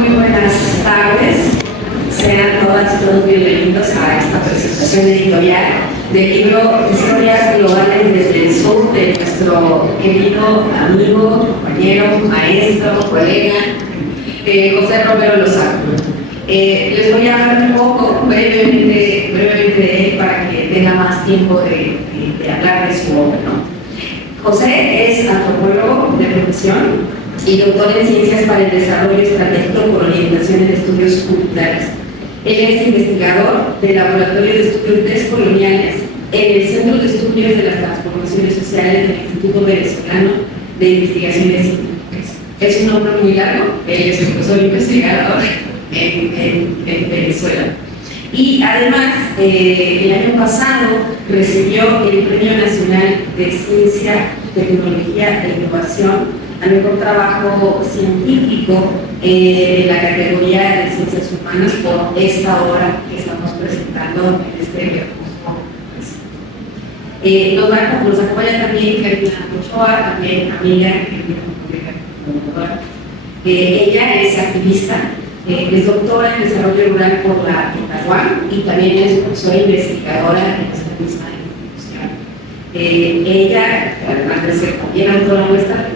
Muy buenas tardes, sean todas y todos bienvenidos a esta presentación editorial del libro Historias Globales desde el Sur de nuestro querido amigo, compañero, maestro, colega, José Romero Lozaco. Les voy a hablar un poco brevemente de él para que tenga más tiempo de hablar de su obra, ¿no? José es antropólogo de profesión y doctor en Ciencias para el Desarrollo Estratégico por orientación en estudios culturales. Él es investigador del Laboratorio de Estudios Descoloniales en el Centro de Estudios de las Transformaciones Sociales del Instituto Venezolano de Investigaciones Científicas. Es un nombre muy largo, él es profesor investigador en Venezuela. Y además, el año pasado recibió el Premio Nacional de Ciencia, Tecnología e Innovación al mejor trabajo científico de la categoría de Ciencias Humanas por esta obra que estamos presentando en este evento. Nos acompaña también Karina Ochoa, también amiga, ella es activista. Es doctora en desarrollo rural por la UAM y también es profesora investigadora en esta misma institución. Ella, además de ser también autora nuestra,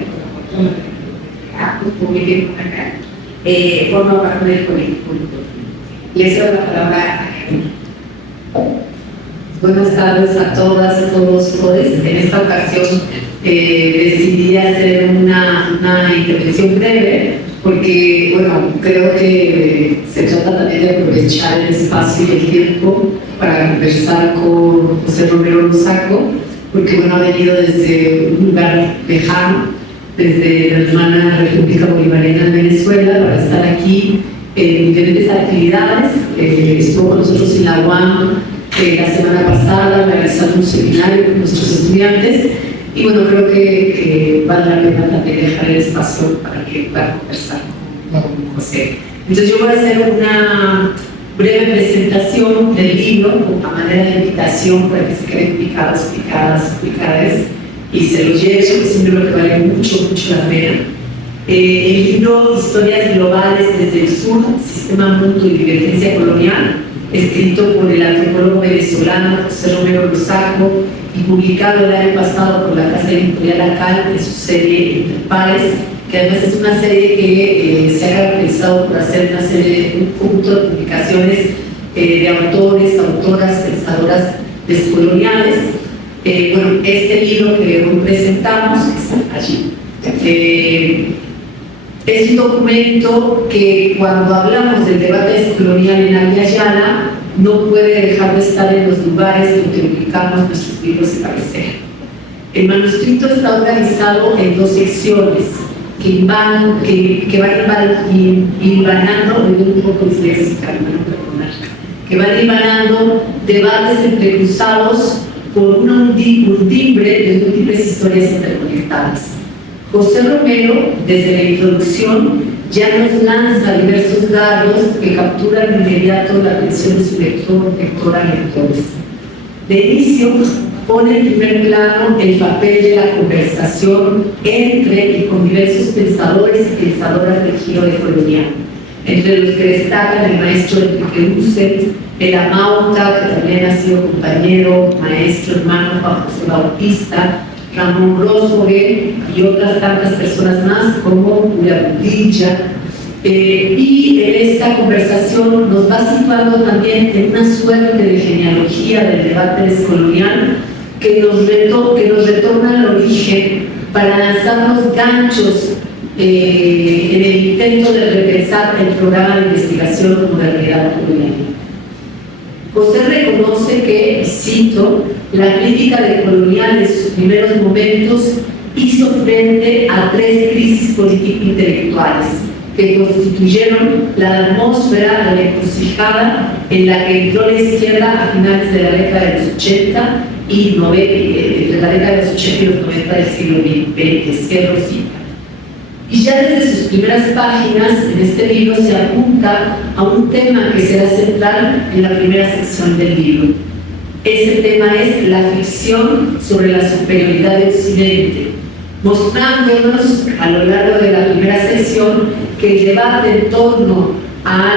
publiqué por acá, forma parte del colectivo. Le cedo la palabra a Karina. Buenas tardes a todas, todos. En esta ocasión decidí hacer una intervención breve porque, bueno, creo que se trata también de aprovechar el espacio y el tiempo para conversar con José Romero Lozaco, porque, bueno, ha venido desde un lugar lejano, desde la hermana República Bolivariana de Venezuela, para estar aquí en diferentes actividades. Estuvo con nosotros en la UAM la semana pasada realizando un seminario con nuestros estudiantes y bueno, creo que vale la pena también dejar el espacio para que pueda conversar con José. Entonces yo voy a hacer una breve presentación del libro a manera de invitación para que se queden picadas y se los lleve. Es un libro que vale mucho la pena. El libro Historias Globales desde el Sur, Sistema, Mundo y Divergencia Colonial, escrito por el antropólogo venezolano José Romero Lozaco y publicado el año pasado por la casa editorial ACAL en su serie Entre Pares, que además es una serie que se ha caracterizado por hacer una serie, un conjunto de publicaciones de autores, autoras, pensadoras descoloniales. Bueno, este libro que hoy presentamos está allí. Es un documento que cuando hablamos del debate descolonial en Abya Yala no puede dejar de estar en los lugares donde ubicamos nuestros libros de cabecera. El manuscrito está organizado en dos secciones que van hilvanando debates entrecruzados por una undimbre de múltiples historias interconectadas. José Romero, desde la introducción, ya nos lanza diversos dardos que capturan de inmediato la atención de su lector, lectora, lectores. De inicio, pone en primer plano el papel de la conversación entre y con diversos pensadores y pensadoras del giro decolonial, entre los que destacan el maestro Enrique Uset, el Amauta, que también ha sido compañero, maestro, hermano Juan José Bautista, Ramón Rosbogue y otras tantas personas más como Julia Budilla. Y en esta conversación nos va situando también en una suerte de genealogía del debate descolonial que nos retorna al origen para lanzar los ganchos en el intento de repensar el programa de investigación Modernidad Colonial. José reconoce que, y cito, la crítica decolonial en sus primeros momentos hizo frente a tres crisis político-intelectuales que constituyeron la atmósfera de la encrucijada en la que entró la izquierda a finales de la década de los 80 y entre la década de los 80 y los 90 del siglo XX, Cerro Cita. Y ya desde sus primeras páginas en este libro se apunta a un tema que será central en la primera sección del libro. Ese tema es la ficción sobre la superioridad de Occidente, mostrándonos a lo largo de la primera sección que que el debate en torno a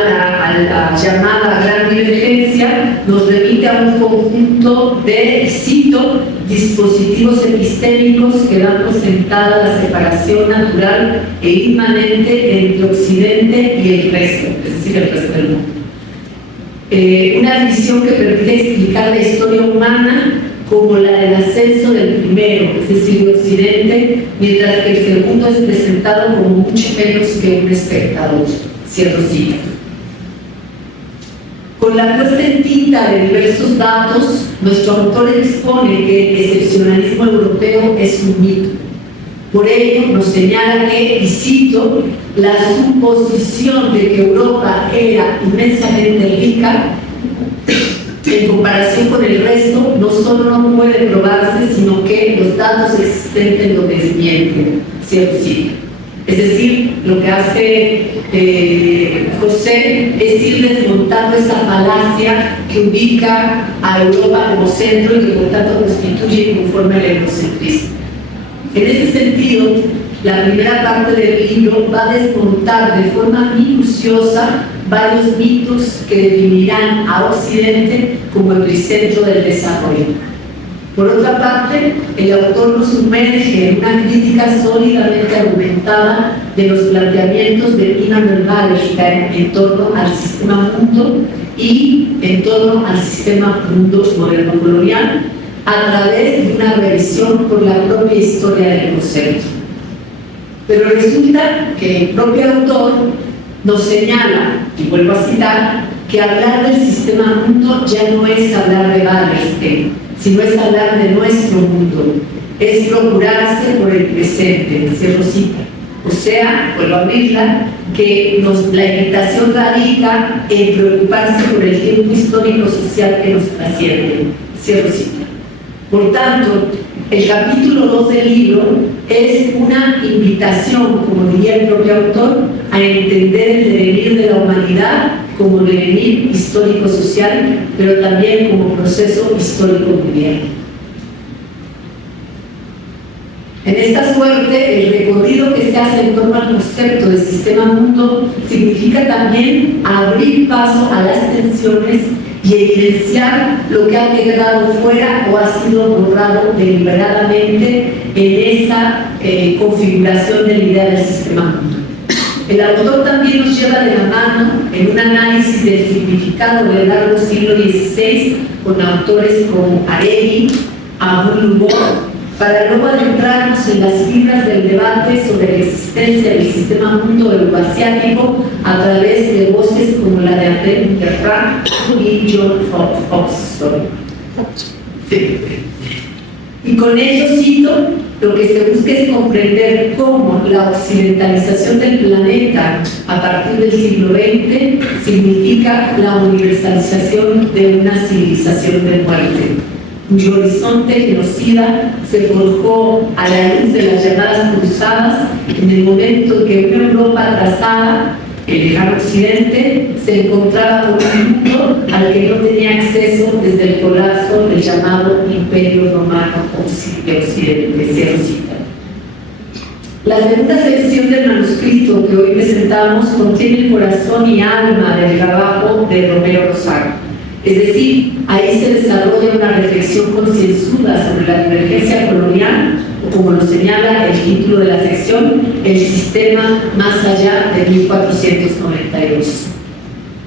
la llamada gran divergencia nos remite a un conjunto de, cito, dispositivos epistémicos que dan por sentada la separación natural e inmanente entre Occidente y el resto, es decir, el resto del mundo. Una visión que permite explicar la historia humana como la del ascenso del primero, es decir, de Occidente, mientras que el segundo es presentado como mucho menos que un espectador. Cierro cita. Con la puesta en tinta de diversos datos, nuestro autor expone que el excepcionalismo europeo es un mito. Por ello, nos señala que, y cito, la suposición de que Europa era inmensamente rica en comparación con el resto no solo no puede probarse, sino que los datos existentes lo desmienten. Cierto, sí. Es decir, lo que hace José es ir desmontando esa falacia que ubica a Europa como centro y que por tanto constituye y conforma el eurocentrismo. En ese sentido, la primera parte del libro va a desmontar de forma minuciosa varios mitos que definirán a Occidente como el epicentro del desarrollo. Por otra parte, el autor nos sumerge en una crítica sólidamente argumentada de los planteamientos de Immanuel Wallerstein en torno al sistema mundo y en torno al sistema mundo moderno colonial a través de una revisión por la propia historia del concepto. Pero resulta que el propio autor nos señala, y vuelvo a citar, que hablar del sistema mundo ya no es hablar de Wallerstein, sino es hablar de nuestro mundo, es procurarse por el presente, cierro cita. O sea, vuelvo a abrirla, que la invitación radica en preocuparse por el tiempo histórico social que nos trasciende, cierro cita. Por tanto, el capítulo 2 del libro es una invitación, como diría el propio autor, a entender el devenir de la humanidad como devenir histórico-social, pero también como proceso histórico-mundial. En esta suerte, el recorrido que se hace en torno al concepto de sistema mundo significa también abrir paso a las tensiones y evidenciar lo que ha quedado fuera o ha sido borrado deliberadamente en esa configuración de la idea del sistema mundo. El autor también nos lleva de la mano en un análisis del significado del largo siglo XVI con autores como Aregi, Abu-Lubour, para luego adentrarnos en las fibras del debate sobre la existencia del sistema mundo euroasiático a través de voces como la de André Mitterrand y John Fox. Sí. Y con ello cito, lo que se busca es comprender cómo la occidentalización del planeta a partir del siglo XX significa la universalización de una civilización de muerte, cuyo horizonte genocida se forjó a la luz de las llamadas cruzadas en el momento en que una Europa atrasada, el lejano occidente, se encontraba con un mundo al que no tenía acceso desde el colapso del llamado Imperio Romano de Occidente. La segunda sección del manuscrito que hoy presentamos contiene el corazón y alma del trabajo de Romero Rosario. Es decir, ahí se desarrolla una reflexión concienzuda sobre la divergencia colonial, o como lo señala el título de la sección, el sistema más allá de 1492.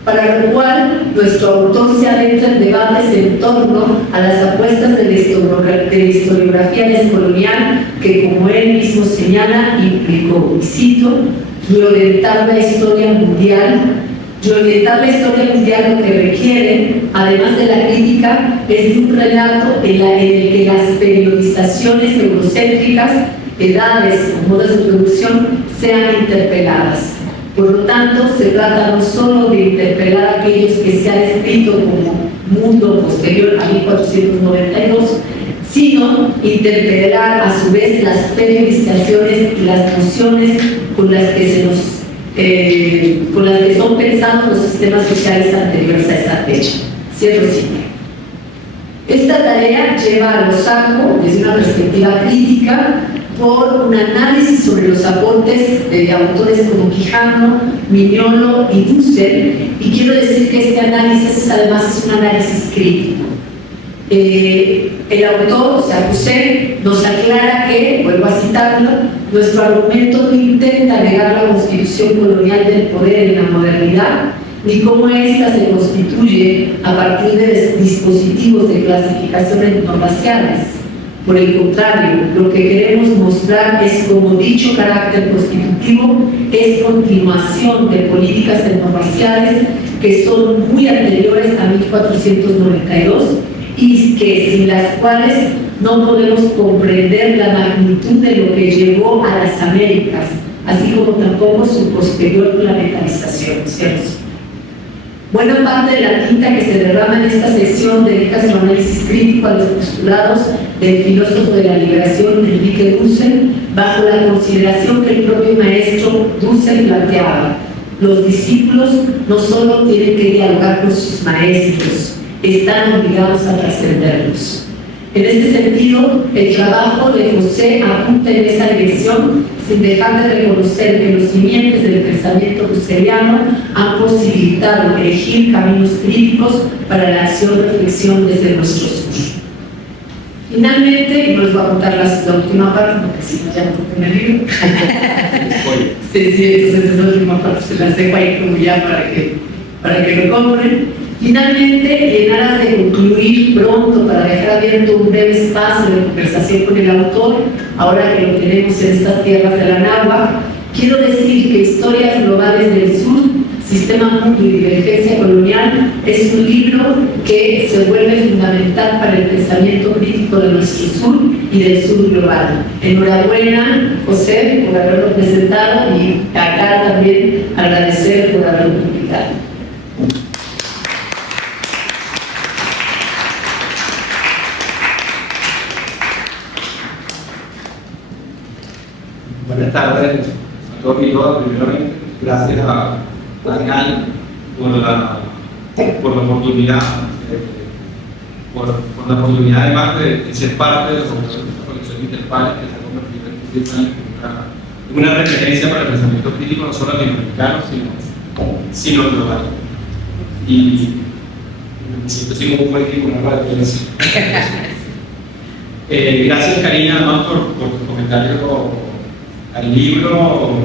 Para lo cual, nuestro autor se adentra en debates en torno a las apuestas de la historiografía descolonial que, como él mismo señala, implicó, y cito, violentar la historia mundial. Orientar la historia mundial lo que requiere, además de la crítica, es un relato en el que las periodizaciones eurocéntricas, edades o modos de producción sean interpeladas. Por lo tanto, se trata no solo de interpelar a aquellos que se han escrito como mundo posterior a 1492, sino interpelar a su vez las periodizaciones y las funciones con las que son pensados los sistemas sociales anteriores a esa fecha. Cierro cita. Esta tarea lleva a Rosario, desde una perspectiva crítica, por un análisis sobre los aportes de autores como Quijano, Mignolo y Dussel, y quiero decir que este análisis además es un análisis crítico. El autor, o sea, Dussel, nos aclara que, vuelvo a citarlo, nuestro argumento no intenta negar la constitución colonial del poder en la modernidad, ni cómo ésta se constituye a partir de dispositivos de clasificación etnorraciales. Por el contrario, lo que queremos mostrar es cómo dicho carácter constitutivo es continuación de políticas etnorraciales que son muy anteriores a 1492 y que sin las cuales no podemos comprender la magnitud de lo que llevó a las Américas, así como tampoco su posterior planetarización, ¿cierto? Buena parte de la tinta que se derrama en esta sección dedica su análisis crítico a los postulados del filósofo de la liberación Enrique Dussel, bajo la consideración que el propio maestro Dussel planteaba. Los discípulos no solo tienen que dialogar con sus maestros, están obligados a trascenderlos. En este sentido, el trabajo de José apunta en esa dirección, sin dejar de reconocer que los simientes del pensamiento dusseliano han posibilitado elegir caminos críticos para la acción-reflexión desde nuestro sur. Finalmente, y no les voy a contar la última parte, porque si no ya no tengo el libro. Sí, entonces esa última parte se las dejo ahí como ya para que lo compren. Finalmente, y en aras de concluir pronto para dejar abierto un breve espacio de conversación con el autor, ahora que lo tenemos en estas tierras de la náhuatl, quiero decir que Historias Globales del Sur, Sistema Mundo y Divergencia Colonial, es un libro que se vuelve fundamental para el pensamiento crítico de nuestro sur y del sur global. Enhorabuena, José, por haberlo presentado, y acá también agradecer por haberlo publicado. Buenas tardes a todos y todas. Primeramente, gracias a Daniel por la oportunidad, por la oportunidad además de ser parte de la colección Interpares, que se ha convertido en 10 años en una referencia para el pensamiento crítico no solo latinoamericano, sino global. Y me siento así como un buen equipo, una referencia. Gracias, Karina, además por tu comentario al libro.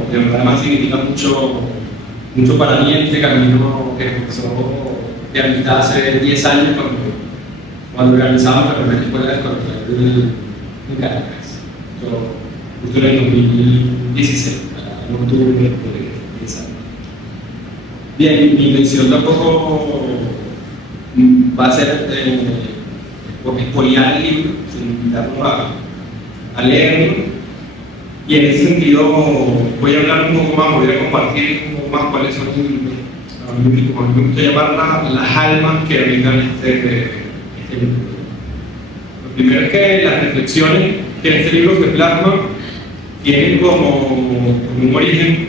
De verdad además significa mucho para mí este camino que empezó de amistad hace 10 años cuando organizamos la primera escuela de Cortés en Caracas. Justo en el 2016, en octubre de 10 años. Bien, mi intención tampoco va a ser expoliar el libro, sino invitarnos a leerlo. Y en ese sentido voy a hablar un poco más, voy a compartir un poco más cuáles son, como me gusta llamar, las almas que habitan este libro. Lo primero es que las reflexiones que en este libro se plasman tienen como un origen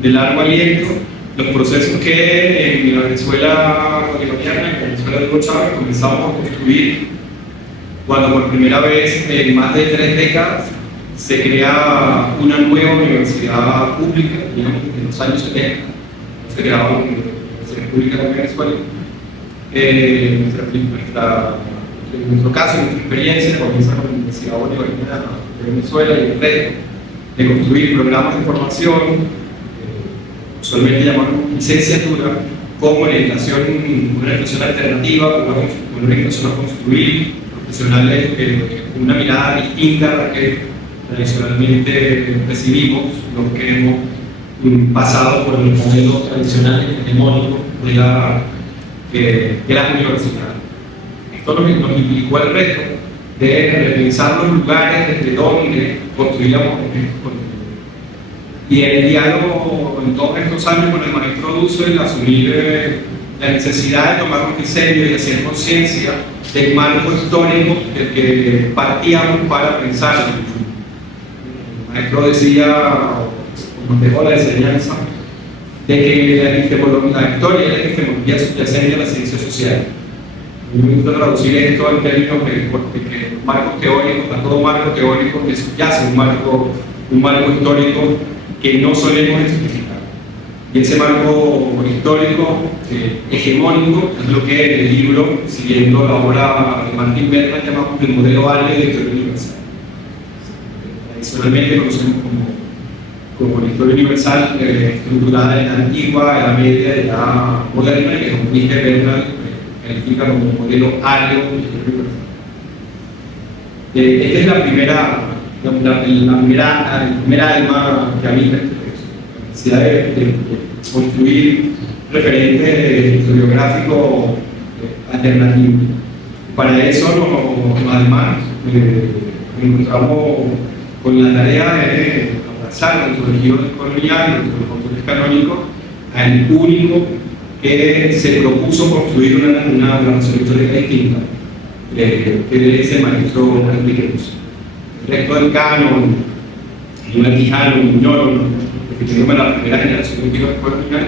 de largo aliento los procesos que en la Venezuela bolivariana, en la Venezuela de Hugo Chávez, comenzamos a construir cuando por primera vez en más de 3 décadas se crea una nueva universidad pública, digamos, en los años 70, se creaba una universidad pública de Venezuela. En nuestro caso, en nuestra experiencia, comienza con la Universidad Bolivariana de Venezuela y el reto de construir programas de formación, usualmente llamados licenciatura, con orientación alternativa, con orientación a construir profesionales con una mirada distinta a la que tradicionalmente recibimos, los que hemos pasado por el modelo tradicional hegemónico de las universidades. Esto nos implicó el reto de repensar los lugares desde donde construíamos y en el diálogo en todos estos años con el maestro Dussel, asumir la necesidad de tomarnos en serio y hacer conciencia del marco histórico del que partíamos para pensar en el futuro. El maestro decía, o nos dejó la enseñanza, de que la historia es la epistemología subyacente a la ciencia social. A mí me gusta traducir esto en términos de que los marcos teóricos, a todo marco teórico que subyace un marco histórico que no solemos explicitar. Y ese marco histórico hegemónico es lo que en el libro, siguiendo la obra de Martin Bergman, llamamos el modelo ALE de historia universal. Tradicionalmente conocemos como la historia universal estructurada en la antigua, en la media y la moderna, que como dice Bergman califica como modelo ALE de historia universal. Esta es la primera alma que habita este texto, la necesidad de construir referentes historiográficos alternativos. Para eso, además, nos encontramos con la tarea de abrazar la metodología colonial, los autores canónicos, al único que se propuso construir una narración histórica distinta, que es el maestro Enrique Rousseau. El resto del canon, Manuel Quijano, Muñoz, que tenemos la primera generación de historia colonial,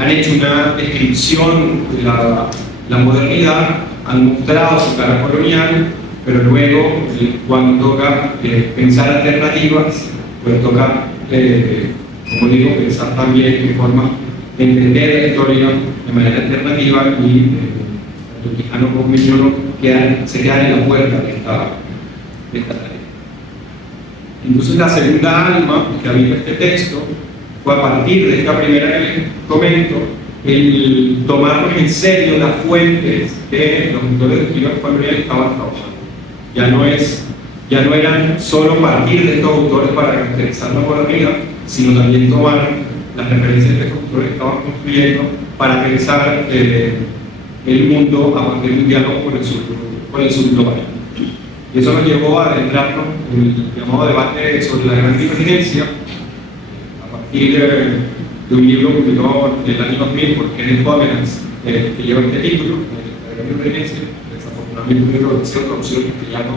han hecho una descripción de la modernidad, han mostrado su cara colonial, pero luego, cuando toca pensar alternativas, pues toca, como digo, pensar también en forma de entender la historia de manera alternativa y los Quijano como Muñoz se quedan en la puerta de esta tarea. Entonces la segunda alma que habita este texto fue a partir de esta primera que les comento, el tomarnos en serio las fuentes que los autores de historia colonial estaban trabajando. Ya no eran solo partir de estos autores para caracterizar la modernidad, sino también tomar las referencias que estos autores estaban construyendo para pensar el mundo a partir de un diálogo con el sur global. Y eso nos llevó a adentrarnos en el llamado debate sobre la gran divergencia, a partir de un libro publicado en el año 2000 por Kenneth Covenants, que lleva este título, La gran divergencia, desafortunadamente un libro de traducción en castellano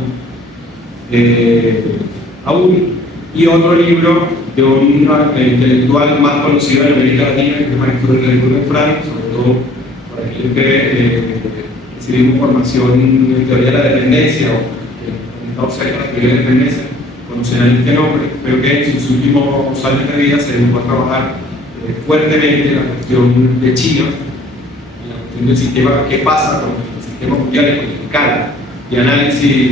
aún, y otro libro de un intelectual más conocido en América Latina, que es el maestro de Rudolf Frank, sobre todo por aquellos que recibimos formación en teoría de la dependencia o cerca de la teoría de dependencia, conocerán este nombre, pero que en sus últimos años de vida se dedicó a trabajar fuertemente la cuestión de China, la cuestión del sistema, qué pasa con el sistema mundial de escala y análisis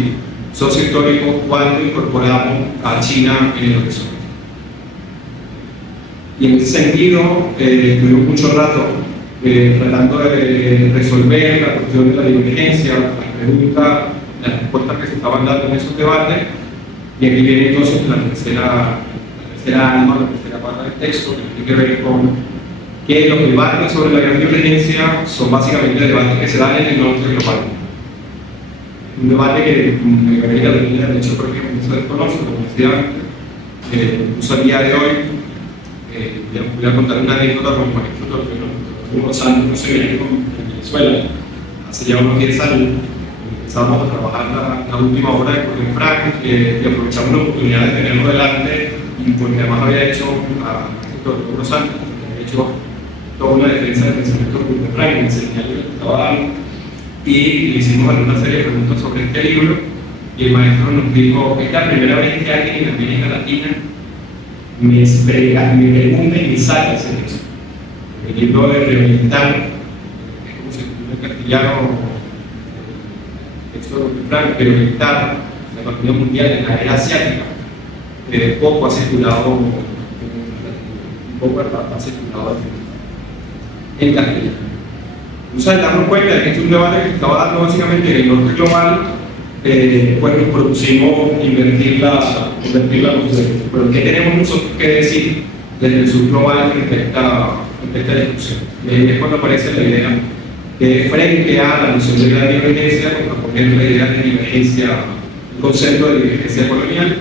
sociohistórico cuando incorporamos a China en el horizonte. Y en ese sentido, estuvimos mucho rato tratando de resolver la cuestión de la divergencia, las respuestas que se estaban dando en esos debates, y aquí viene entonces la tercera alma, la tercera parte del texto, que tiene que ver con que los debates sobre la gran divergencia son básicamente debates que se dan en el norte global. Un debate que en América Latina, de hecho, creo que se desconoce, como decía antes, incluso al día de hoy, voy a contar una anécdota con maestro que unos años no se viene en Venezuela, hace ya unos 10 años. Empezamos a trabajar la última obra de Gordon Frank y aprovechamos la oportunidad de tenerlo delante, y porque además había hecho unos años, había hecho toda una defensa del pensamiento de Gordon Frank en el seminario que estaba dando, y le hicimos alguna serie de preguntas sobre este libro, y el maestro nos dijo: es la primera vez que alguien en América Latina me pregunta y me saca ese texto. El libro de Rehabilitar, que es como si estuviera en castellano, pero evitar la economía mundial en la era asiática, poco ha circulado en castellano. Entonces, al darnos cuenta de que este es un debate que se estaba dando básicamente en el norte global, pues nos propusimos invertir la cuestión. Pero ¿qué tenemos nosotros que decir desde el sur global frente a esta discusión? Y es cuando aparece la idea que frente a la noción de gran divergencia, contraponiendo la idea de divergencia, el concepto de divergencia colonial,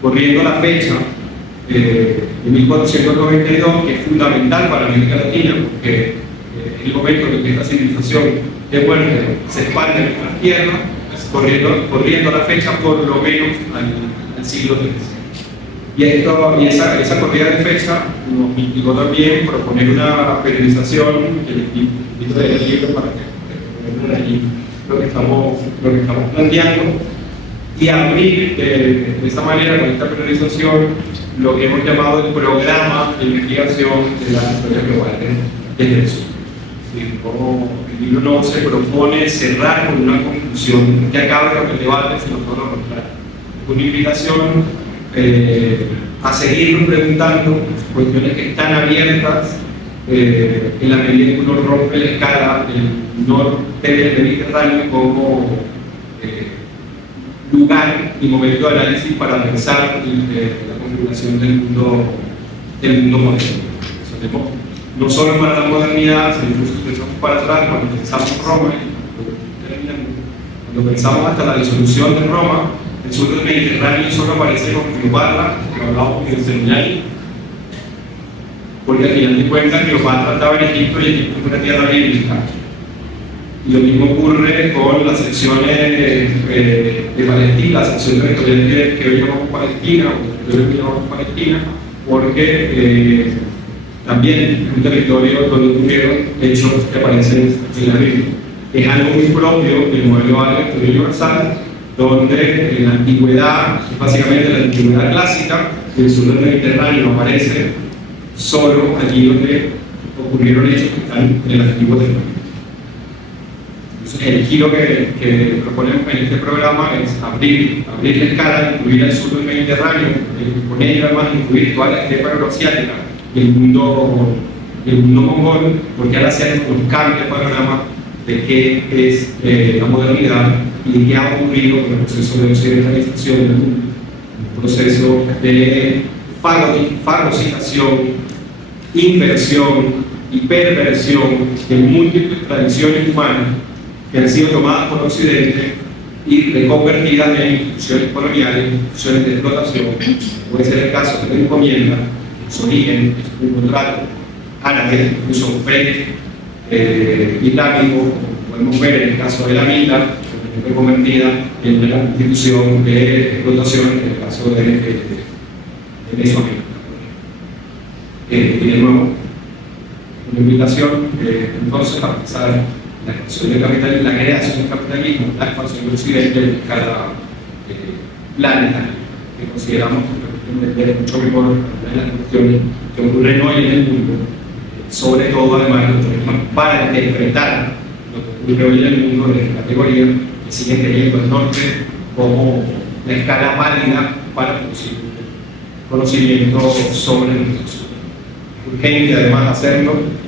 corriendo la fecha de 1492, que es fundamental para América Latina, porque es el momento en que esta civilización de muerte se expande en nuestras tierras, corriendo la fecha por lo menos al siglo XIII. Y esa corrida de fecha nos implicó también proponer una periodización que les invito a leer el libro para que encuentran allí lo que estamos planteando, y abrir de esta manera, con esta priorización, lo que hemos llamado el programa de investigación de las historias globales desde el sur. El libro no se propone cerrar con una conclusión que acabe con el debate, sino todo lo contrario. Es una invitación a seguirnos preguntando cuestiones que están abiertas en la medida que uno rompe la escala del norte del Mediterráneo como lugar y momento de análisis para pensar la configuración del mundo moderno. No solo para la modernidad, sino incluso si pensamos para atrás, cuando pensamos Roma, cuando pensamos hasta la disolución de Roma, el sur del Mediterráneo solo aparece con Cleopatra, que hablábamos en el seminario, porque al final de cuentas Cleopatra estaba en Egipto y Egipto es una tierra bíblica. Y lo mismo ocurre con las secciones de Palestina, la sección territorial que hoy llamamos Palestina, o que hoy llamamos Palestina, porque también es un territorio donde ocurrieron hechos que aparecen en la Biblia. Es algo muy propio del modelo árabe universal, donde en la antigüedad, básicamente la antigüedad clásica, el sur del Mediterráneo aparece solo allí donde ocurrieron hechos que están en el Antiguo Testamento. Entonces, el giro que proponemos en este programa es abrir la escala, incluir el sur del Mediterráneo, y con ello además incluir toda la estepa euroasiática y el mundo mongol, porque ahora se hacen unos cambios de panorama de qué es la modernidad y de qué ha ocurrido con el proceso de occidentalización del mundo, un proceso de fagocitación, inversión y perversión de múltiples tradiciones humanas que han sido tomadas por Occidente y reconvertidas en instituciones coloniales, instituciones de explotación. Puede ser el caso de la encomienda, su origen, un contrato árabe, incluso islámico, como podemos ver en el caso de la Mila, reconvertida en una institución de explotación, en el caso de Mesoamérica. Y de nuevo, una invitación entonces para pensar la expansión del capitalismo, la creación del capitalismo, la expansión del occidente en cada planeta que consideramos entender mucho mejor las cuestiones que ocurren hoy en el mundo, sobre todo además para interpretar lo que ocurre hoy en el mundo de categoría que siguen teniendo el norte como la escala válida para producir conocimiento sobre nuestro sur. Urgente además hacerlo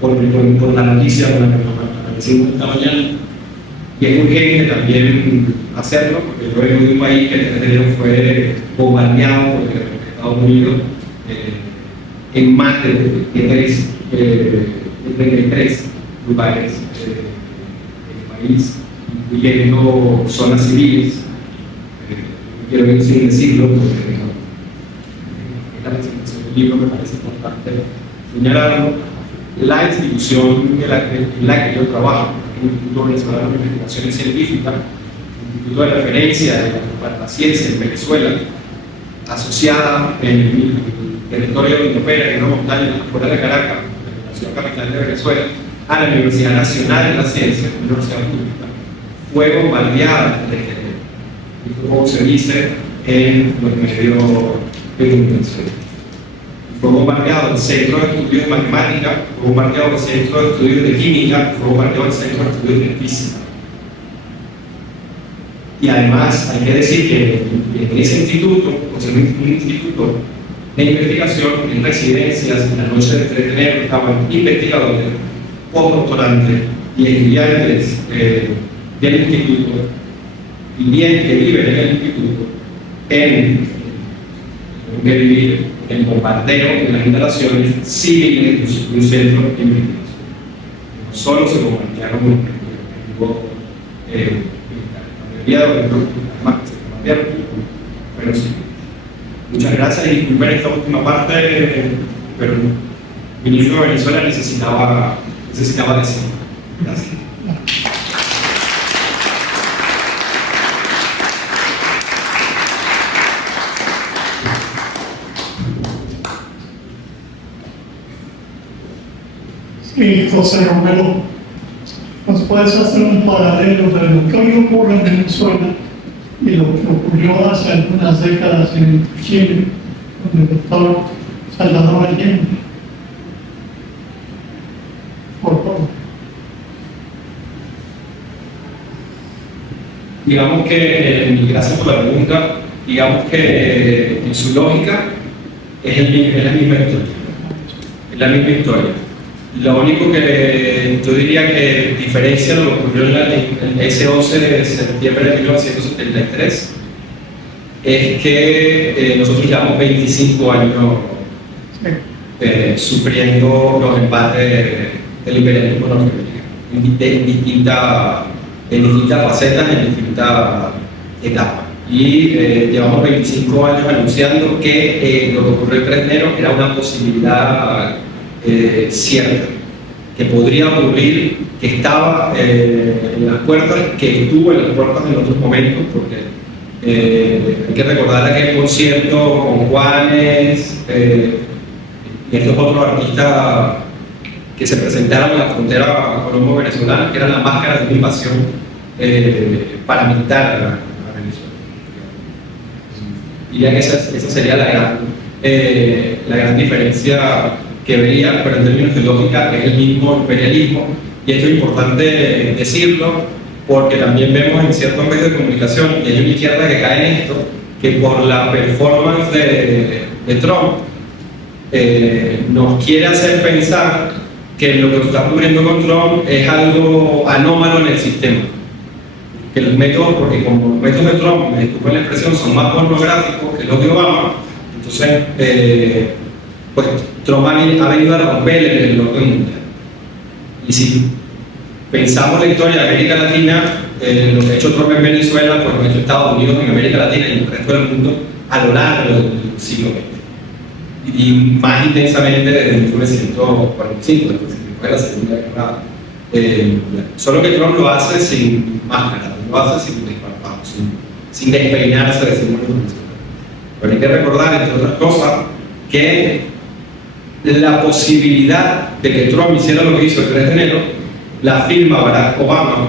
por la noticia con la que aparecimos esta mañana, y es urgente también hacerlo porque yo vengo de un país que el 3 de enero fue bombardeado por Estados Unidos en más de 33 lugares del país, incluyendo zonas civiles. Quiero ir sin decirlo porque esta presentación del libro me parece importante señalarlo. La institución en la que yo trabajo, el Instituto Venezolano de Investigaciones Científicas, el Instituto de Referencia para la Ciencia en Venezuela, asociada en el territorio donde opera, en una montaña fuera de Caracas, la ciudad capital de Venezuela, a la Universidad Nacional de la Ciencia, una universidad pública, fue bombardeada desde, como se dice en los medios de comunicación. Fue bombardeado el Centro de Estudios de Matemática, fue bombardeado el Centro de Estudios de Química, fue bombardeado el Centro de Estudios de Física. Y además hay que decir que en ese instituto, o sea, un instituto de investigación, en residencias, en la noche del 3 de enero estaban investigadores, postdoctorantes y estudiantes del instituto, que viven en el instituto, que vivir el bombardeo de las instalaciones civiles de un centro de investigación. No solo se bombardearon la mayoría de los más que se bombardearon, pero sí. Muchas gracias y disculpen esta última parte, pero mi libro de Venezuela necesitaba decir. Gracias. Sí, José Romero, ¿Nos puedes hacer un paralelo de lo que hoy ocurre en Venezuela y lo que ocurrió hace algunas décadas en Chile, con el doctor Salvador Allende? Por favor. Digamos que, gracias por la pregunta, digamos que en su lógica es la misma historia. Es la misma historia. Lo único que yo diría que diferencia lo que ocurrió en ese 11 de septiembre de 1973 es que nosotros llevamos 25 años sufriendo los embates del imperialismo norteamericano en distintas facetas, en distintas etapas. Y llevamos 25 años anunciando que lo que ocurrió el 3 de enero era una posibilidad cierta, que podría ocurrir, que estaba en las puertas, que estuvo en las puertas en otros momentos, porque hay que recordar aquel concierto con Juanes y estos otros artistas que se presentaron en la frontera colombo-venezolana, que eran la máscara de una invasión paramilitar a Venezuela. Diría que esa sería la gran diferencia que vería, pero en términos de lógica es el mismo imperialismo, y esto es importante decirlo porque también vemos en ciertos medios de comunicación, y hay una izquierda que cae en esto, que por la performance de Trump nos quiere hacer pensar que lo que está ocurriendo con Trump es algo anómalo en el sistema. Que los métodos, porque como los métodos de Trump, me disculpen la expresión, son más pornográficos que los de Obama, entonces pues Trump ha venido a romper el orden mundial. Y si pensamos la historia de América Latina, lo que ha hecho Trump en Venezuela, pues lo ha hecho Estados Unidos en América Latina y en el resto del mundo a lo largo del siglo XX. Y más intensamente desde 1945, después de la Segunda Guerra Mundial. Solo que Trump lo hace sin máscara, lo hace sin desparpajo, sin despeinarse, decimos los venezolanos. Pero hay que recordar, entre otras cosas, que la posibilidad de que Trump hiciera lo que hizo el 3 de enero la firma Barack Obama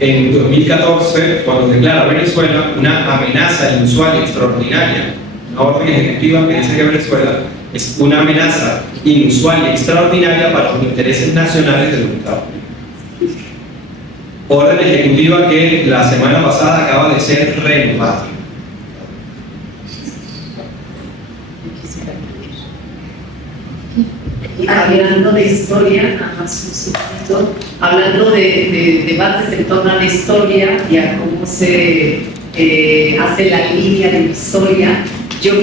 en 2014 cuando declara a Venezuela una amenaza inusual y extraordinaria, una orden ejecutiva que dice que Venezuela es una amenaza inusual y extraordinaria para los intereses nacionales de los Estados Unidos. Orden ejecutiva que la semana pasada acaba de ser renovada. Hablando de historia, hablando de debates en torno a la historia y a cómo se hace la línea de historia, yo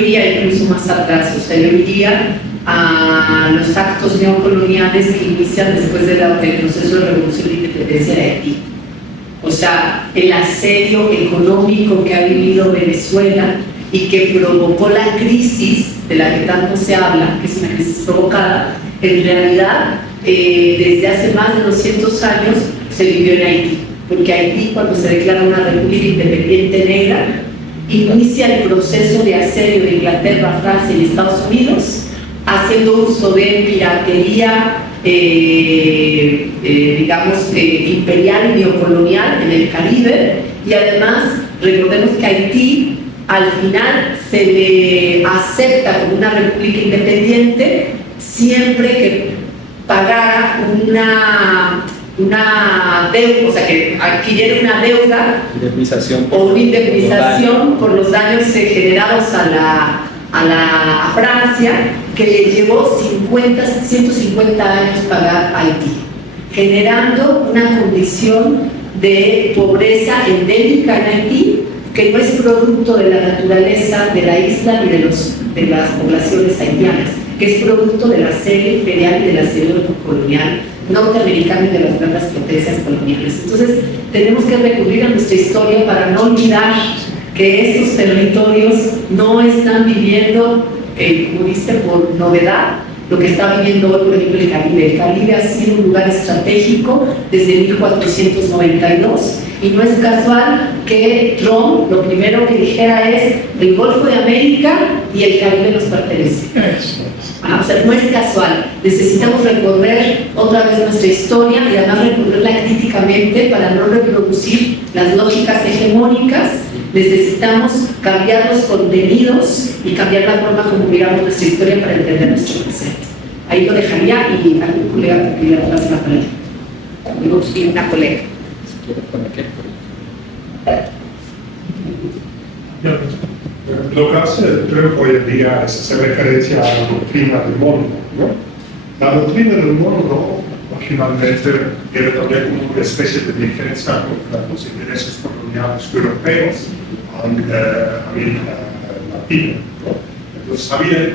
iría incluso más atrás, o sea, yo iría a los actos neocoloniales que inician después del proceso de revolución e independencia de Haití. O sea, el asedio económico que ha vivido Venezuela y que provocó la crisis de la que tanto se habla, que es una crisis provocada, en realidad desde hace más de 200 años se vivió en Haití, porque Haití, cuando se declara una república independiente negra, inicia el proceso de asedio de Inglaterra, Francia y Estados Unidos, haciendo uso de piratería, imperial y neocolonial en el Caribe, y además recordemos que Haití al final se le acepta como una república independiente siempre que pagara una deuda, o sea, que adquiriera una deuda o una indemnización por los daños generados a Francia, que le llevó 150 años pagar a Haití, generando una condición de pobreza endémica en Haití, que no es producto de la naturaleza de la isla ni de las poblaciones haitianas, que es producto del asedio imperial y del asedio colonial norteamericano y de las grandes potencias coloniales. Entonces, tenemos que recurrir a nuestra historia para no olvidar que estos territorios no están viviendo, como dice, por novedad, lo que está viviendo hoy, por ejemplo, el Caribe. El Caribe ha sido un lugar estratégico desde 1492, y no es casual que Trump lo primero que dijera es: el Golfo de América y el Caribe nos pertenece. O sea, sea, no es casual. Necesitamos recorrer otra vez nuestra historia y además recorrerla críticamente para no reproducir las lógicas hegemónicas. Necesitamos cambiar los contenidos y cambiar la forma como miramos nuestra historia para entender nuestro presente. Ahí lo dejaría y algún colega que quiera darse la palabra. Digo, sí, una colega. Lo que hace Trump hoy en día es hacer referencia a la doctrina del mundo, ¿no? La doctrina del mundo, finalmente, era también como una especie de defensa contra los intereses coloniales europeos a América Latina, ¿no? Entonces había,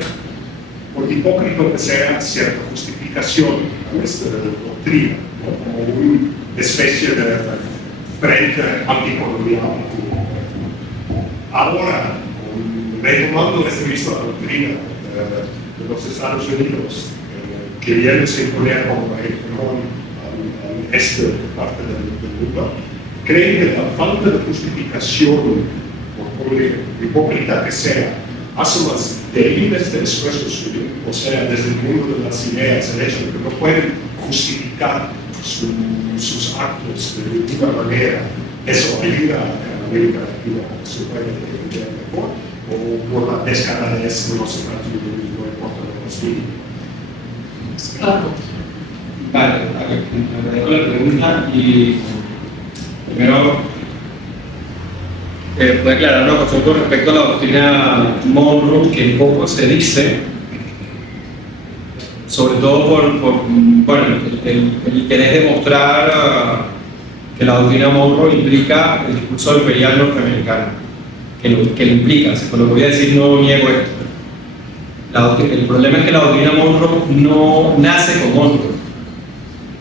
por hipócrita que sea, cierta justificación a esta doctrina, ¿no? Como una especie de frente anticolonial. Ahora, retomando esta misma doctrina de los Estados Unidos, que viene a imponer como hegemón al este parte del mundo, creen que la falta de justificación, por hipócrita que sea, hace más débil este esfuerzo suyo, o sea, desde el mundo de las ideas, el hecho de que no pueden justificar sus actos de ninguna manera, eso ayuda a América Latina a se puede defender mejor, o por la descaradez de los Estados Unidos, no importa lo que sea. Claro. Vale, agradezco la pregunta y primero puede aclarar una cuestión con respecto a la doctrina Monroe, que poco se dice, sobre todo por bueno, el interés de mostrar que la doctrina Monroe implica el discurso imperial norteamericano, que lo implica. Con lo que voy a decir no niego esto. El problema es que la doctrina Monroe no nace con Monroe.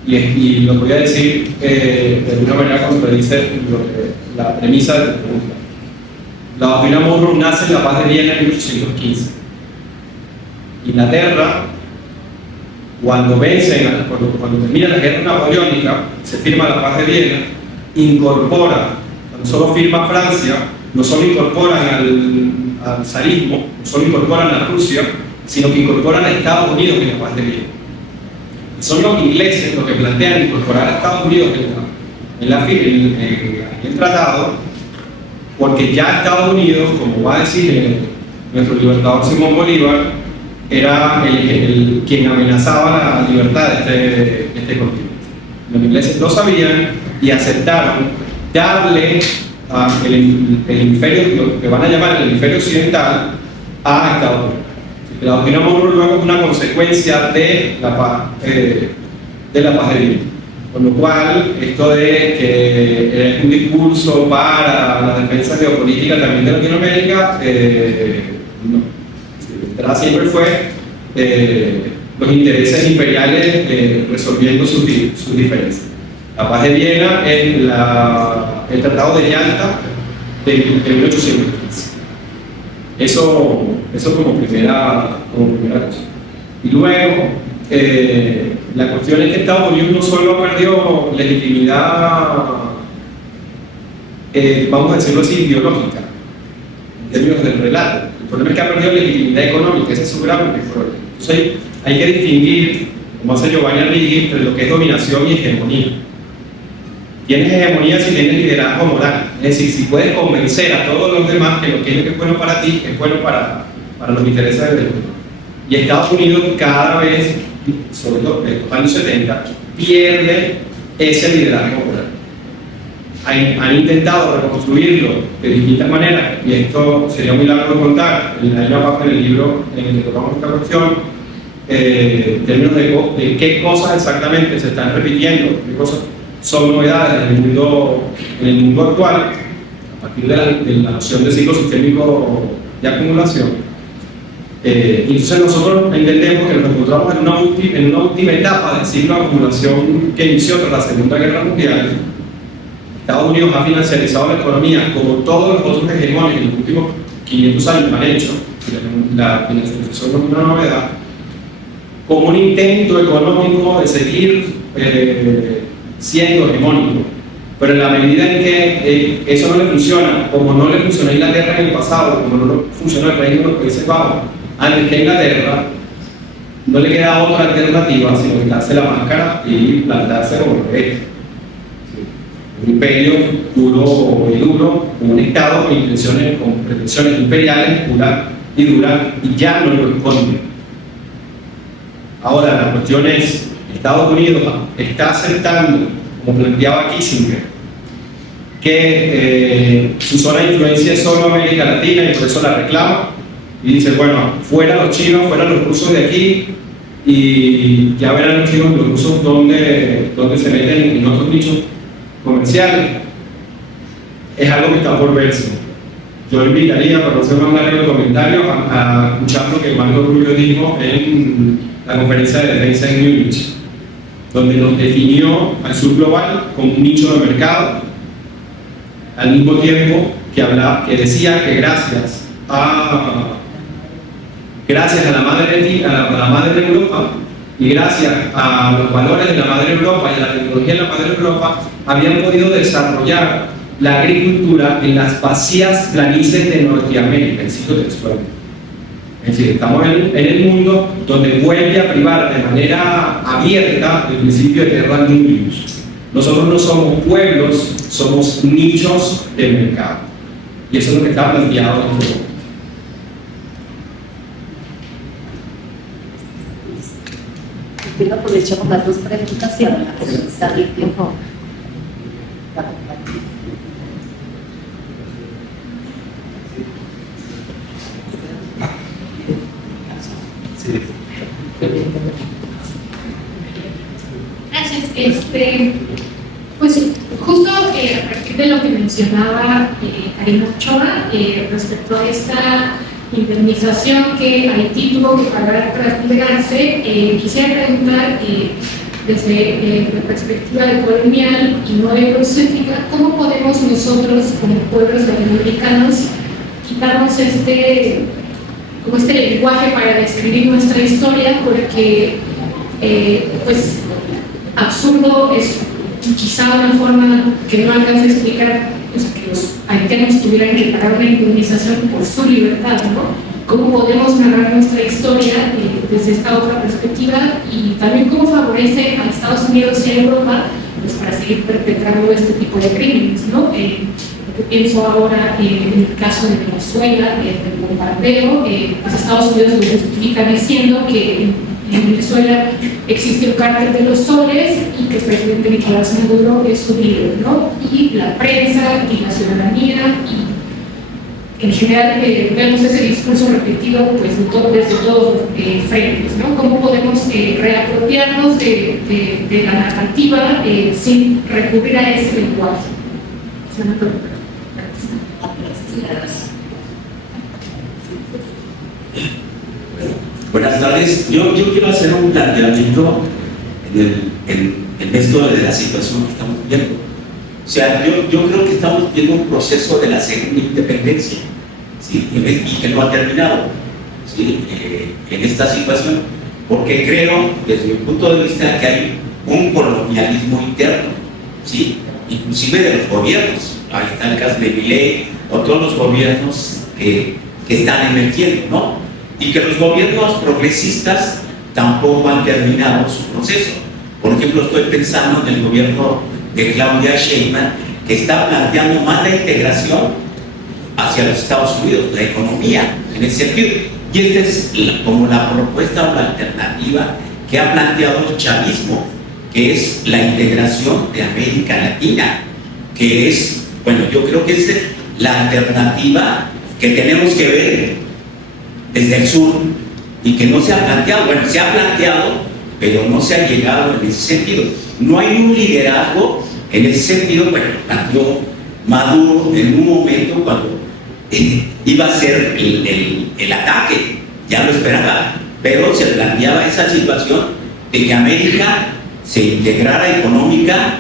Y lo voy a decir de alguna manera contradice la premisa de la pregunta. La doctrina Monroe nace en la paz de Viena en 1815. Inglaterra, cuando termina la guerra napoleónica, se firma la paz de Viena, incorpora, no solo firma Francia, no solo incorporan al zarismo, no solo incorporan a Rusia, sino que incorporan a Estados Unidos en la paz de Viena. Son los ingleses los que plantean incorporar a Estados Unidos en el tratado, porque ya Estados Unidos, como va a decir nuestro libertador Simón Bolívar, era quien amenazaba la libertad de este continente. Los ingleses lo sabían y aceptaron darle el hemisferio, lo que van a llamar el hemisferio occidental, a Estados Unidos. La doctrina Monroe luego es una consecuencia de la paz de Viena. Con lo cual, esto de que es un discurso para la defensa geopolítica también de Latinoamérica, no. Siempre fue los intereses imperiales resolviendo sus diferencias. La paz de Viena es el Tratado de Yalta de 1815. Eso como primera cosa. Y luego, la cuestión es que Estados Unidos no solo perdió legitimidad, vamos a decirlo así, ideológica, en términos del relato. El problema es que ha perdido legitimidad económica, ese es su gran problema. Entonces hay que distinguir, como hace Giovanni Arrighi, entre lo que es dominación y hegemonía. Tienes hegemonía si tienes liderazgo moral, es decir, si puedes convencer a todos los demás que lo que es bueno para ti es bueno para los intereses del mundo. Y Estados Unidos cada vez, sobre todo en los años 70, pierde ese liderazgo moral. Han intentado reconstruirlo de distintas maneras, y esto sería muy largo de contar. Hay una parte del libro en el que tocamos esta cuestión, en términos de qué cosas exactamente se están repitiendo, qué cosas son novedades en el mundo actual, a partir de la noción de ciclo sistémico de acumulación. Entonces nosotros entendemos que nos encontramos en una última etapa del ciclo de acumulación que inició tras la Segunda Guerra Mundial. Estados Unidos ha financiarizado la economía como todos los otros hegemones en los últimos 500 años han hecho. La financiarización no es una novedad, como un intento económico de seguir siendo hegemónico. Pero en la medida en que eso no le funciona, como no le funcionó a Inglaterra en el pasado, como no funcionó el Reino de los Países Bajos antes que Inglaterra, no le queda otra alternativa sino quitarse la máscara y plantarse como rey. Un imperio puro y duro, un estado con pretensiones imperiales puras y duras, y ya no lo esconde. Ahora la cuestión es, Estados Unidos está aceptando, como planteaba Kissinger, que su zona de influencia es solo América Latina y por eso la reclama, y dice, bueno, fuera los chinos, fuera los rusos de aquí, y ya verán los chinos y los rusos dónde se meten en otros nichos comerciales. Es algo que está por verse. Yo invitaría, para no hacer más largo el comentario, a escuchar lo que Marco Rubio dijo en la conferencia de defensa en Múnich, donde nos definió al sur global como un nicho de mercado, al mismo tiempo que decía que gracias a la madre de Europa y gracias a los valores de la madre Europa y a la tecnología de la madre Europa, habían podido desarrollar la agricultura en las vacías planicies de Norteamérica, cito textualmente. Es decir, estamos en el mundo donde vuelve a privar de manera abierta el principio de terra nullius. Nosotros no somos pueblos, somos nichos del mercado. Y eso es lo que está planteado en este momento. Aprovechamos las dos preguntas y ahora sale el tiempo. Gracias. Pues justo a partir de lo que mencionaba Karina Ochoa respecto a esta indemnización que Haití tuvo que pagar para integrarse, quisiera preguntar desde la perspectiva de colonial y no eurocéntrica, ¿cómo podemos nosotros como pueblos latinoamericanos quitarnos este lenguaje para describir nuestra historia? Porque pues absurdo es quizá una forma que no alcance a explicar, pues, que los haitianos tuvieran que pagar una indemnización por su libertad, ¿no? ¿Cómo podemos narrar nuestra historia desde esta otra perspectiva? Y también cómo favorece a Estados Unidos y a Europa, pues, para seguir perpetrando este tipo de crímenes, ¿no? Lo que pienso ahora en el caso de Venezuela, del bombardeo, pues Estados Unidos lo justifica diciendo que en Venezuela existe un cártel de los soles y que el presidente Nicolás Maduro es su líder, ¿no? Y la prensa y la ciudadanía y en general vemos ese discurso repetido pues, desde todos frentes, ¿no? ¿Cómo podemos reapropiarnos de la narrativa sin recurrir a ese lenguaje? Buenas tardes. Yo quiero hacer un planteamiento en esto de la situación que estamos viendo. O sea, yo creo que estamos viendo un proceso de la segunda independencia, ¿sí? Y que no ha terminado, ¿sí? En esta situación, porque creo, desde mi punto de vista, que hay un colonialismo interno, ¿sí? Inclusive de los gobiernos. Ahí está el caso de Milei o todos los gobiernos que están emergiendo, ¿no? Y que los gobiernos progresistas tampoco han terminado su proceso. Por ejemplo, estoy pensando en el gobierno de Claudia Sheinbaum, que está planteando más la integración hacia los Estados Unidos, la economía, en ese sentido. Y esta es como la propuesta o la alternativa que ha planteado el chavismo, que es la integración de América Latina, que es, bueno, yo creo que es la alternativa que tenemos que ver desde el sur y que no se ha planteado. Bueno, se ha planteado, pero no se ha llegado en ese sentido. No hay un liderazgo en ese sentido. Bueno, planteó Maduro en un momento cuando iba a ser el ataque, ya lo esperaba, pero se planteaba esa situación de que América se integrara económica,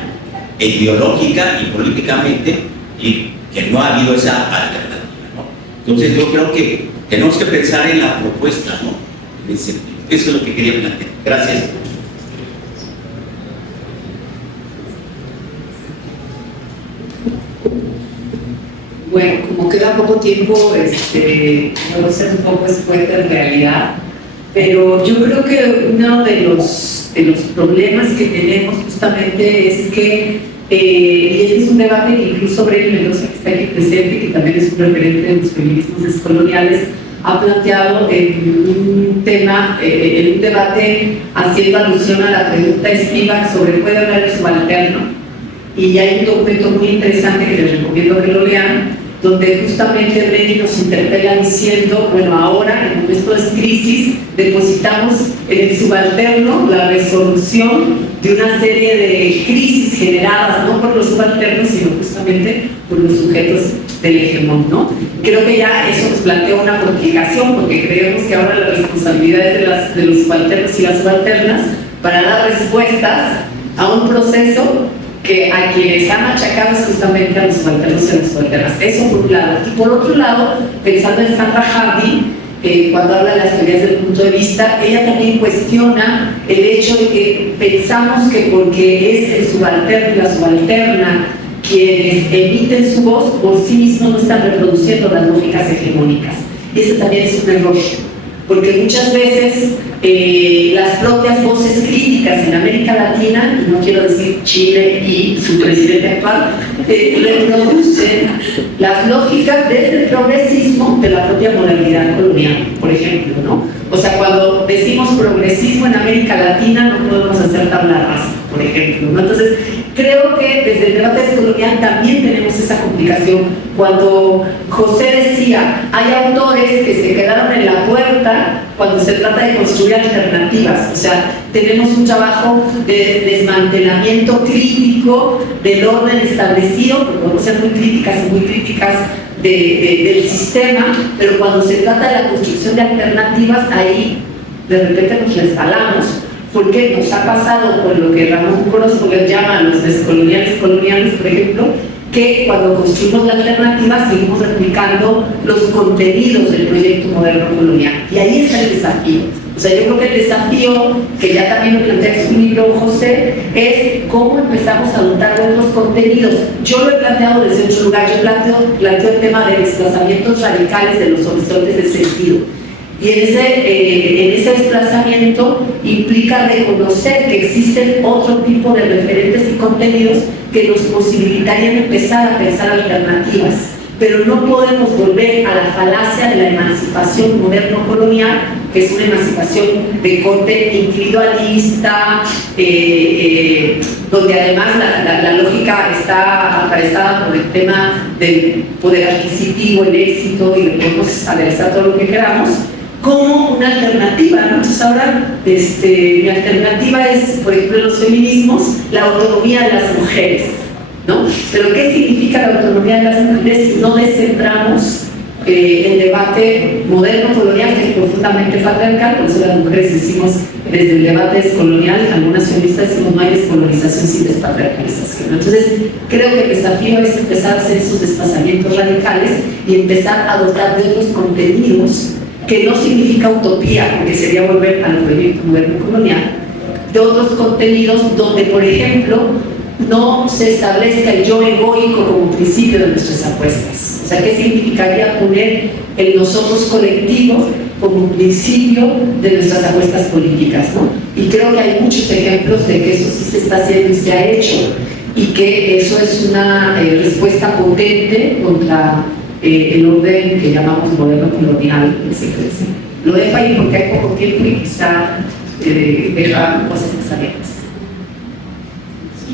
ideológica y políticamente, y que no ha habido esa alternativa, ¿no? Entonces yo creo que tenemos que pensar en la propuesta, ¿no? En ese sentido. Eso es lo que quería plantear. Gracias. Bueno, como queda poco tiempo, puedo ser un poco expuesta en realidad. pero yo creo que uno de los problemas que tenemos justamente es que, y este es un debate que incluso Breni Mendoza, que está aquí presente, que también es un referente de los feminismos descoloniales, ha planteado en un tema, en un debate haciendo alusión a la pregunta de Spivak sobre ¿puede hablar el subalterno? Y hay un documento muy interesante que les recomiendo que lo lean, donde justamente Breni nos interpela diciendo, bueno, ahora en momentos de crisis depositamos en el subalterno la resolución de una serie de crisis generadas no por los subalternos, sino justamente por los sujetos del hegemón, ¿no? Creo que ya eso nos plantea una complicación, porque creemos que ahora la responsabilidad es de los subalternos y las subalternas para dar respuestas a un proceso que a quienes han machacado es justamente a los subalternos y a las subalternas. Eso por un lado. Y por otro lado, pensando en Sandra Hardy, cuando habla de las teorías del punto de vista, ella también cuestiona el hecho de que pensamos que porque es el subalterno y la subalterna quienes emiten su voz, por sí mismos no están reproduciendo las lógicas hegemónicas. Y ese también es un error, porque muchas veces las propias voces críticas en América Latina, y no quiero decir Chile y su presidente actual, reproducen las lógicas desde el progresismo de la propia modernidad colonial, por ejemplo, ¿no? O sea, cuando decimos progresismo en América Latina no podemos hacer tabla rasa, por ejemplo, ¿no? Entonces, creo que desde el debate descolonial también tenemos esa complicación. Cuando José decía, hay autores que se quedaron en la puerta cuando se trata de construir alternativas, o sea, tenemos un trabajo de desmantelamiento crítico del orden establecido, porque podemos ser muy críticas y muy críticas del sistema, pero cuando se trata de la construcción de alternativas, ahí de repente nos resbalamos, porque nos ha pasado con lo que Ramón Orozco llama los descoloniales coloniales, por ejemplo, que cuando construimos la alternativa seguimos replicando los contenidos del proyecto moderno colonial. Y ahí está el desafío. O sea, yo creo que el desafío, que ya también lo plantea en su libro José, es cómo empezamos a adoptar otros contenidos. Yo lo he planteado desde otro lugar, yo planteo el tema de desplazamientos radicales de los horizontes del sentido. Y en ese desplazamiento implica reconocer que existen otro tipo de referentes y contenidos que nos posibilitarían empezar a pensar alternativas. Pero no podemos volver a la falacia de la emancipación moderno-colonial, que es una emancipación de corte individualista, donde además la lógica está aparejada por el tema del poder adquisitivo, el éxito, y le podemos aderezar todo lo que queramos, como una alternativa, ¿no? Entonces ahora mi alternativa es, por ejemplo, en los feminismos, la autonomía de las mujeres, ¿no? Pero ¿qué significa la autonomía de las mujeres si no descentramos el debate moderno colonial, que es profundamente patriarcal? Por eso las mujeres decimos, desde el debate descolonial, algunas feministas decimos no hay descolonización sin despatriarcalización. Entonces creo que el desafío es empezar a hacer esos desplazamientos radicales y empezar a dotar de otros contenidos, que no significa utopía, porque sería volver al proyecto moderno colonial, de otros contenidos donde, por ejemplo, no se establezca el yo egoico como principio de nuestras apuestas. O sea, ¿qué significaría poner el nosotros colectivo como un principio de nuestras apuestas políticas, ¿no? Y creo que hay muchos ejemplos de que eso sí se está haciendo y se ha hecho, y que eso es una respuesta potente contra el orden que llamamos moderno colonial, etc. Lo dejo ahí porque hay poco tiempo y quizá deja cosas más abiertas.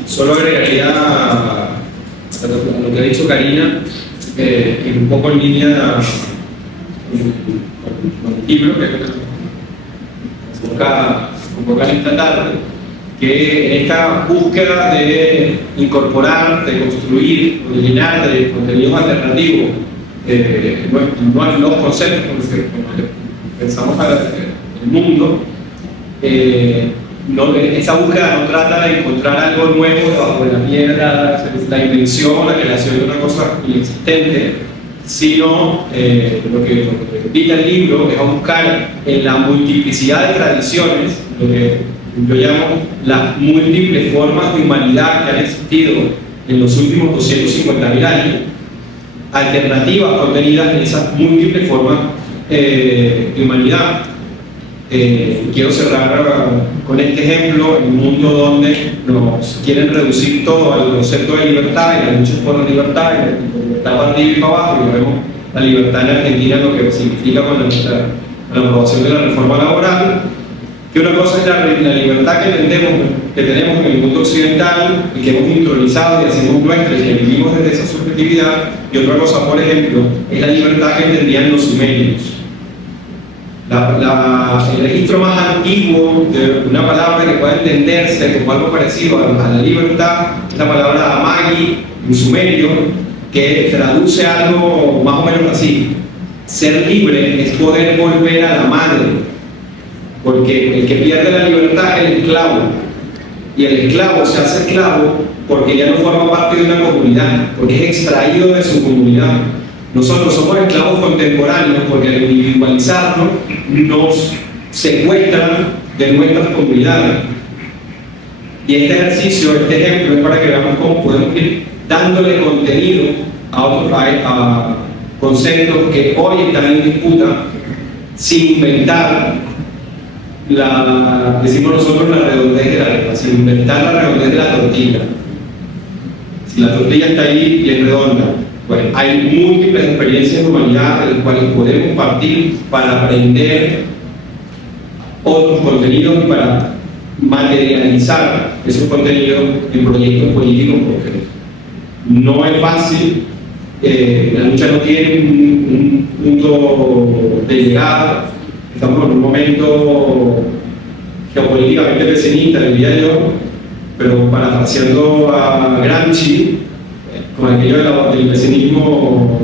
Solo agregaría a lo que ha dicho Karina, que un poco en línea con el libro que convocar esta tarde, que en esta búsqueda de incorporar, de construir, de llenar de contenidos alternativos los conceptos con los que pensamos el mundo, esa búsqueda no trata de encontrar algo nuevo debajo de la piedra, la invención, la creación de una cosa inexistente, sino lo que invita el libro es a buscar en la multiplicidad de tradiciones, lo que yo llamo las múltiples formas de humanidad que han existido en los últimos 250.000 años, alternativas contenidas en esas múltiples formas de humanidad. Quiero cerrar con este ejemplo, en un mundo donde nos quieren reducir todo al concepto de libertad y la lucha por la libertad, y la libertad para arriba y para abajo, y vemos la libertad en Argentina, lo que significa con la aprobación de la reforma laboral, que una cosa es la libertad que entendemos, que tenemos en el mundo occidental y que hemos intronizado y hacemos nuestra y que vivimos desde esa subjetividad, y otra cosa, por ejemplo, es la libertad que entendían los sumerios. El registro más antiguo de una palabra que pueda entenderse como algo parecido a la libertad es la palabra amagi, en sumerio, que traduce algo más o menos así: ser libre es poder volver a la madre, porque el que pierde la libertad es el esclavo, y el esclavo se hace esclavo porque ya no forma parte de una comunidad, porque es extraído de su comunidad. Nosotros somos esclavos contemporáneos porque al individualizarnos nos secuestran de nuestras comunidades. Y este ejercicio, este ejemplo, es para que veamos cómo podemos ir dándole contenido a conceptos que hoy están en disputa, sin inventar decimos nosotros, la redondez de la arepa, sin inventar la redondez de la tortilla. Si la tortilla está ahí y es redonda, pues hay múltiples experiencias de humanidad de las cuales podemos partir para aprender otros contenidos y para materializar esos contenidos en proyectos políticos concretos. No es fácil, la lucha no tiene un punto de llegada. Estamos en un momento geopolíticamente pesimista, diría yo, pero parafraseando a Gramsci, con aquello del pesimismo,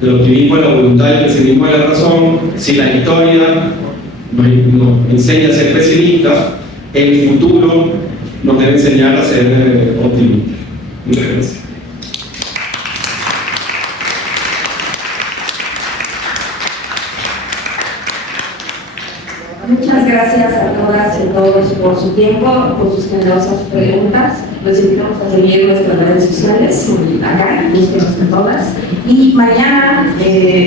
del optimismo de la voluntad y el pesimismo de la razón, si la historia nos enseña a ser pesimistas, el futuro nos debe enseñar a ser optimistas. Muchas gracias. Muchas gracias a todas y todos por su tiempo, por sus generosas preguntas. Los invitamos a seguir nuestras redes sociales, acá, búsquenos en todas. Y mañana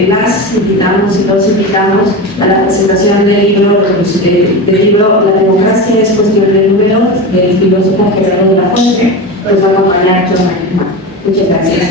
las invitamos y los invitamos a la presentación del libro La democracia es cuestión de números, del filósofo Gerardo de la Fuente. Nos va a acompañar John. Muchas gracias.